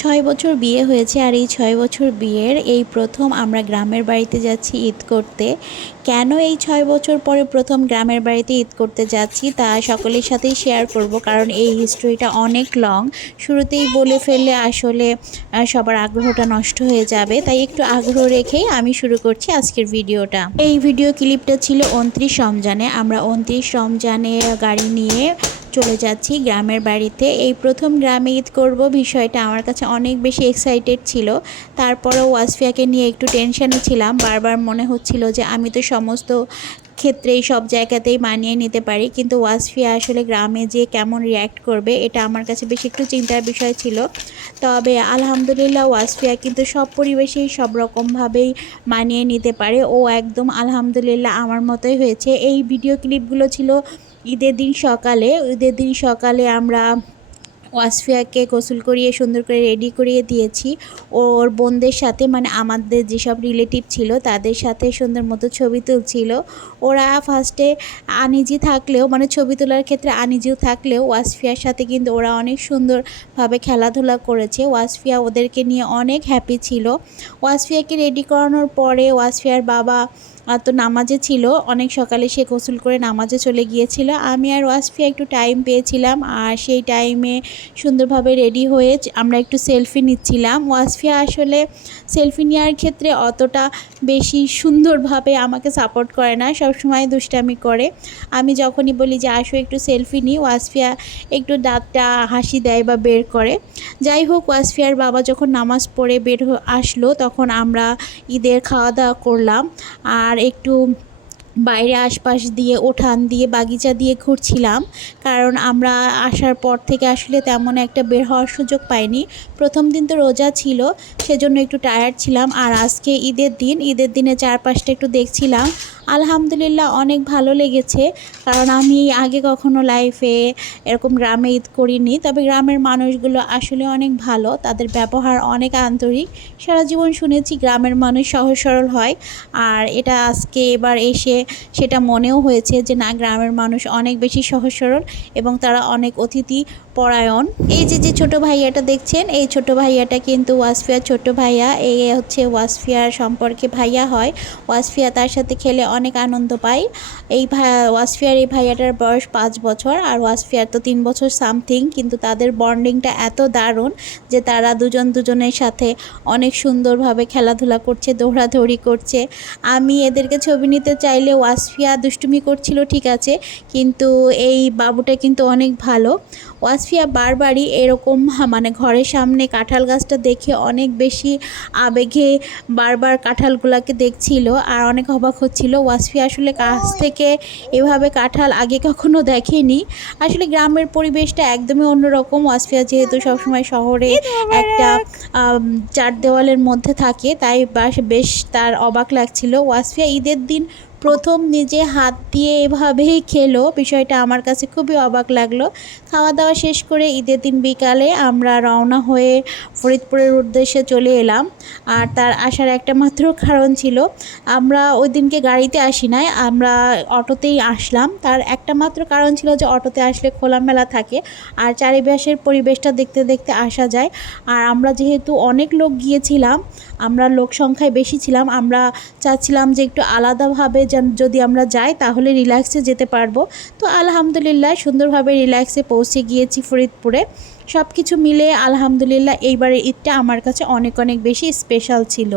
ছয় বছর বিয়ে হয়েছে আর এই ছয় বছর বিয়ের এই প্রথম আমরা গ্রামের বাড়িতে যাচ্ছি ঈদ করতে। কেন এই ছয় বছর পরে প্রথম গ্রামের বাড়িতে ঈদ করতে যাচ্ছি তা সকলের সাথেই শেয়ার করব কারণ এই হিস্ট্রিটা অনেক লং শুরুতেই বলে ফেললে আসলে সবার আগ্রহটা নষ্ট হয়ে যাবে। তাই একটু আগ্রহ রেখেই আমি শুরু করছি আজকের ভিডিওটা এই ভিডিও ক্লিপটা ছিল উনত্রিশ রমজানে। আমরা উনত্রিশ রমজানে গাড়ি নিয়ে চলে যাচ্ছি গ্রামের বাড়িতে। এই প্রথম গ্রামে ঈদ করব। বিষয়টা আমার কাছে অনেক বেশি এক্সাইটেড ছিল। তারপরেও ওয়াসফিয়াকে নিয়ে একটু টেনশনে ছিলাম। বারবার মনে হচ্ছিল যে, আমি তো সমস্ত ক্ষেত্রেই সব জায়গাতেই মানিয়ে নিতে পারি। কিন্তু ওয়াসফিয়া আসলে গ্রামে যে কেমন রিয়্যাক্ট করবে, এটা আমার কাছে বেশি একটু চিন্তার বিষয় ছিল। তবে আলহামদুলিল্লাহ ওয়াসফিয়া কিন্তু সব পরিবেশেই সব রকমভাবেই মানিয়ে নিতে পারে। ও একদম আলহামদুলিল্লাহ আমার মতোই হয়েছে। এই ভিডিও ক্লিপগুলো ছিল ঈদের দিন সকালে, ঈদের দিন সকালে আমরা ওয়াসফিয়াকে গোসল করিয়ে, সুন্দর করে রেডি করিয়ে দিয়েছি। ওর বোনদের সাথে মানে আমাদের যেসব রিলেটিভ ছিল, তাদের সাথে সুন্দর মতো ছবি তুলছিল। ওরা ফার্স্টে আনিজি থাকলেও মানে ছবি তোলার ক্ষেত্রে আনিজিও থাকলেও, ওয়াসফিয়ার সাথে কিন্তু ওরা অনেক সুন্দরভাবে খেলাধুলা করেছে। ওয়াসফিয়া ওদেরকে নিয়ে অনেক হ্যাপি ছিল। ওয়াসফিয়াকে রেডি করানোর পরে, ওয়াসফিয়ার বাবা তো নামাজে ছিল, অনেক সকালে সে গোসল করে নামাজে চলে গিয়েছিল। আমি আর ওয়াসফিয়া একটু টাইম পেয়েছিলাম আর সেই টাইমে সুন্দরভাবে রেডি হয়ে আমরা একটু সেলফি নিচ্ছিলাম। ওয়াসফিয়া আসলে সেলফি নেওয়ার ক্ষেত্রে অতটা বেশি সুন্দরভাবে আমাকে সাপোর্ট করে না, সবসময় দুষ্টামি করে। আমি যখনই বলি যে, আসো একটু সেলফি নিই, ওয়াসফিয়া একটু দাঁতটা হাসি দেয় বা বের করে। যাই হোক, ওয়াসফিয়ার বাবা যখন নামাজ পড়ে বের আসলো, তখন আমরা ঈদের খাওয়া দাওয়া করলাম। আর একটু বাইরে আশপাশ দিয়ে উঠান দিয়ে, বাগিচা দিয়ে ঘুরছিলাম। কারণ আমরা আসার পর থেকে আসলে তেমন একটা বের হওয়ার সুযোগ পাইনি। প্রথম দিন তো রোজা ছিল, সেজন্য একটু টায়ার্ড ছিলাম। আর আজকে ঈদের দিন, ঈদের দিনে চারপাশটা একটু দেখছিলাম। আলহামদুলিল্লাহ অনেক ভালো লেগেছে। কারণ আমি আগে কখনো লাইফে এরকম গ্রামে ঈদ করিনি। তবে গ্রামের মানুষগুলো আসলে অনেক ভালো। তাদের ব্যবহার অনেক আন্তরিক। সারা জীবন শুনেছি গ্রামের মানুষ সহজ সরল হয়। আর এটা আজকে এবার এসে সেটা মনেও হয়েছে যে না, গ্রামের মানুষ অনেক বেশি সহজ সরল এবং তারা অনেক অতিথি পরায়ণ। এই যে যে ছোট ভাইয়াটা দেখছেন, এই ছোট ভাইয়াটা কিন্তু ওয়াসফিয়ার ছোট ভাইয়া এই হচ্ছে ওয়াসফিয়ার সম্পর্কে ভাইয়া হয়। ওয়াসফিয়া তার সাথে খেলে অনেক আনন্দ পায়। এই ভাই ওয়াসফিয়ার এই ভাইয়াটার বয়স পাঁচ বছর আর ওয়াসফিয়ার তো তিন বছর সামথিং, কিন্তু তাদের বন্ডিংটা এত দারুণ যে তারা দুজন দুজনের সাথে অনেক সুন্দরভাবে খেলাধুলা করছে, দৌড়াদৌড়ি করছে। আমি এদেরকে ছবি নিতে চাইলে ওয়াসফিয়া দুষ্টুমি করছিল ঠিক আছে কিন্তু এই বাবুটা কিন্তু অনেক ভালো। ওয়াসফিয়া বারবারই এরকম মানে ঘরের সামনে কাঁঠাল গাছটা দেখে অনেক বেশি আবেগে বারবার কাঁঠালগুলোকে দেখছিল আর অনেক অবাক হচ্ছিল। ওয়াসফিয়া আসলে কাছ থেকে এভাবে কাঁঠাল আগে কখনো দেখেনি। আসলে গ্রামের পরিবেশটা একদমই অন্যরকম। ওয়াসফিয়া যেহেতু সবসময় শহরে একটা চার দেওয়ালের মধ্যে থাকে তাই বেশ তার অবাক লাগছিল। ওয়াসফিয়া ঈদের দিন প্রথম নিজে হাত দিয়ে এভাবেই খেলো। বিষয়টা আমার কাছে খুবই অবাক লাগল। খাওয়া দাওয়া শেষ করে ঈদের দিন বিকালে আমরা রওনা হয়ে ফরিদপুরের উদ্দেশ্যে চলে এলাম। আর তার আসার একটা মাত্র কারণ ছিল, আমরা ওই দিনকে গাড়িতে আসি নাই, আমরা অটোতেই আসলাম। তার একটা মাত্র কারণ ছিল যে অটোতে আসলে খোলামেলা থাকে আর চারিপাশের পরিবেশটা দেখতে দেখতে আসা যায়। আর আমরা যেহেতু অনেক লোক গিয়েছিলাম, আমরা লোক সংখ্যায় বেশি ছিলাম, আমরা চাচ্ছিলাম যে একটু আলাদাভাবে যদি আমরা যাই, তাহলে রিল্যাক্সে যেতে পারব। তো আলহামদুলিল্লাহ সুন্দরভাবে রিল্যাক্সে পৌঁছে গিয়েছি ফরিদপুরে। সব কিছু মিলে আলহামদুলিল্লাহ এইবারের ঈদটা আমার কাছে অনেক অনেক বেশি স্পেশাল ছিল।